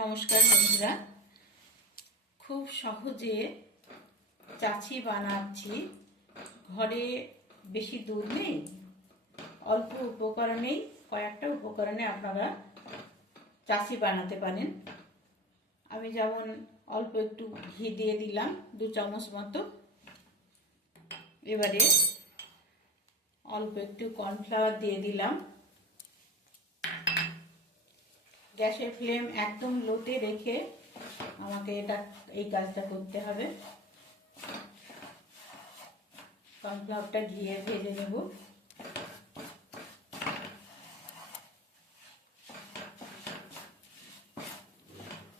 নমস্কার বন্ধুরা, খুব সহজে চাচি বানাচ্ছি। ঘরে বেশি দুধ নেই, অল্প উপকরণেই কয়েকটা উপকরণে আপনারা চাচি বানাতে পারেন। আমি যেমন অল্প একটু ঘি দিয়ে দিলাম 2 চামচ মতো। এবারে অল্প একটু কর্নফ্লাওয়ার দিয়ে দিলাম। গ্যাসের ফ্লেম একদম লোতে রেখে আমাকে এই কাজটা করতে হবে। কর্নফ্লাওয়ারটা ঘিয়ে ভেজে নেব।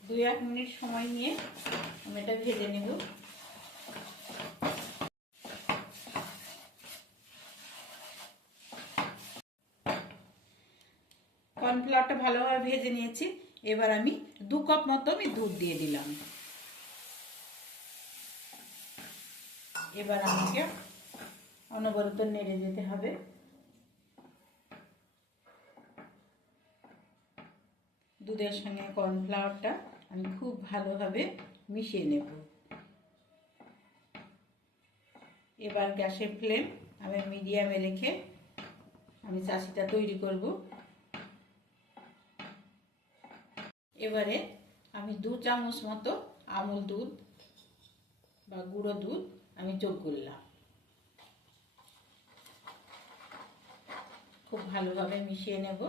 দুই এক মিনিট সময় নিয়ে আমি এটা ভেজে নেব। কর্নফ্লাওয়ারটা ভালোভাবে ভেজে নিয়েছি। এবার আমি 2 কাপ মতো দুধ দিয়ে দিলাম। এবার আমাকে অনবরত নেড়ে যেতে হবে। দুধের সঙ্গে কর্নফ্লাওয়ারটা আমি খুব ভালোভাবে মিশিয়ে নেব। এবার গ্যাসের ফ্লেম আমি মিডিয়ামে রেখে আমি চাচিটা তৈরি করব। এবারে আমি 2 চামচ মতো আমুল দুধ বা গুঁড়ো দুধ আমি যোগ করলাম। খুব ভালোভাবে মিশিয়ে নেব।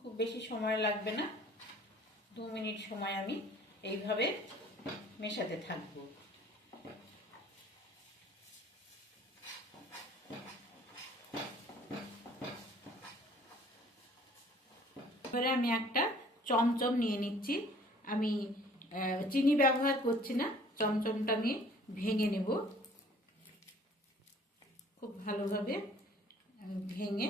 খুব বেশি সময় লাগবে না, 2 মিনিট সময় আমি এইভাবে মেশাতে থাকবো। এবারে আমি একটা চমচম নিয়ে নিচ্ছি। আমি চিনি ব্যবহার করছি না, চমচমটা আমি ভেঙে নেব। খুব ভালোভাবে ভেঙে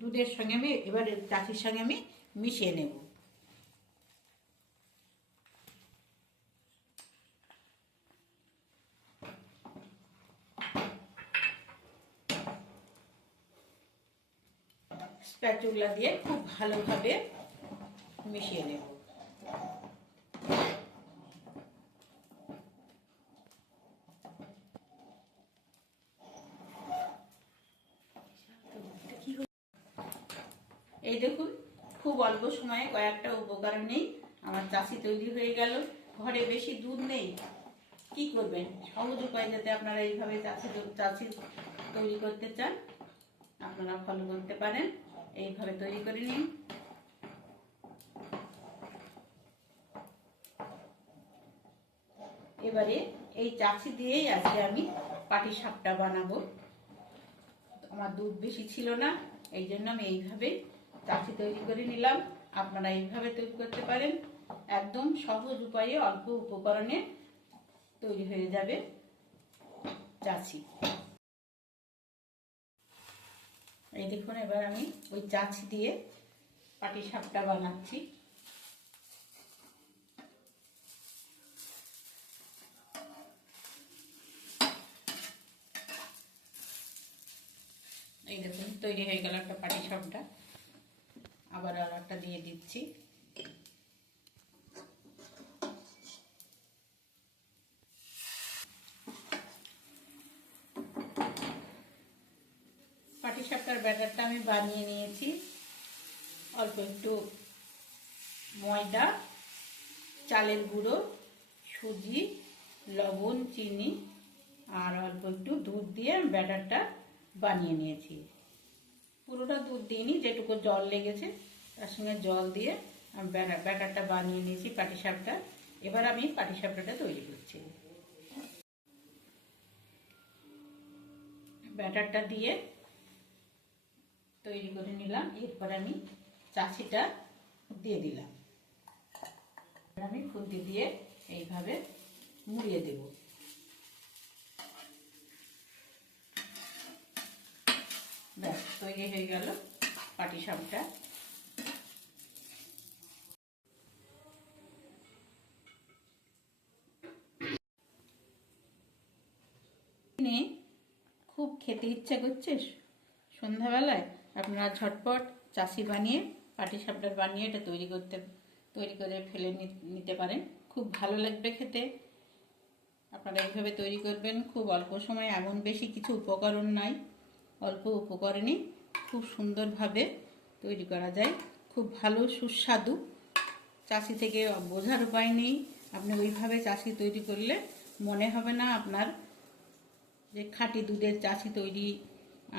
দুধের সঙ্গে আমি এবার চাচির সঙ্গে আমি মিশিয়ে নেব। স্প্যাচুলা দিয়ে খুব ভালোভাবে মিশিয়ে নেব। এই দেখুন, খুব অল্প সময়ে কয়েকটা উপকরণ নেই আমার চাচি তৈরি হয়ে গেল। ঘরে বেশি দুধ নেই, কি করবেন? সহজ উপায় যাতে আপনারা এইভাবে চাচি তৈরি করতে চান, আপনারা ফলো করতে পারেন। এইভাবে তৈরি করে নিন। এবারে এই চাচি দিয়েই আজকে আমি পাটিসাপটা বানাবো। আমার দুধ বেশি ছিল না, এই জন্য আমি এইভাবে চাচি তৈরি করে নিলাম। আপনারা এইভাবে তৈরি করতে পারেন। একদম সহজ উপায়ে অল্প উপকরণে তৈরি হয়ে যাবে চাচি। এই দেখুন, এবার আমি ওই চাচি দিয়ে পাটিসাপটা বানাচ্ছি। এই দেখুন, তৈরি হয়ে গেল একটা পাটিসাপটা। আবার আর একটা দিয়ে দিচ্ছি। পাটিসাপটার ব্যাটারটা আমি বানিয়ে নিয়েছি। অল্প একটু ময়দা, চালের গুঁড়ো, সুজি, লবণ, চিনি আর অল্প একটু দুধ দিয়ে ব্যাটারটা বানিয়ে নিয়েছি। পুরোটা দুধ দিইনি, যেটুকু জল লেগেছে তার সঙ্গে জল দিয়ে ব্যাটারটা বানিয়ে নিয়েছি পাটিসাপটা। এবার আমি পাটিসাপটাটা তৈরি করছি। ব্যাটারটা দিয়ে তৈরি করে নিলাম। এরপর আমি চাচিটা দিয়ে দিলাম। আমি খুন্তি দিয়ে এইভাবে মুড়িয়ে দেব। ব্যাস, তৈরি হয়ে গেল পাটিসাপটা। খুব খেতে ইচ্ছা করছে সন্ধ্যাবেলায়, আপনারা ঝটপট চাচি বানিয়ে পাটিসাপটার বানিয়ে এটা তৈরি করে ফেলে নিতে পারেন। খুব ভালো লাগবে খেতে। আপনারা এইভাবে তৈরি করবেন। খুব অল্প সময়ে, এমন বেশি কিছু উপকরণ নাই, অল্প উপকরণে খুব সুন্দরভাবে তৈরি করা যায়। খুব ভালো সুস্বাদু। চাষি থেকে বোঝার উপায় নেই। আপনি ওইভাবে চাষি তৈরি করলে মনে হবে না আপনার যে খাঁটি দুধের চাষি তৈরি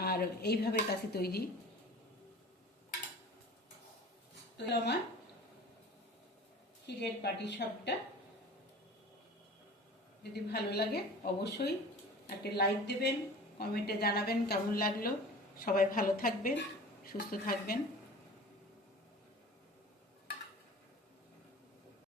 আর এইভাবে চাষি তৈরি। তো আমার ক্ষীরের পাটিসাপটা যদি ভালো লাগে অবশ্যই একটা লাইক দেবেন, কমেন্টে জানাবেন কেমন লাগলো। সবাই ভালো থাকবেন, সুস্থ থাকবেন।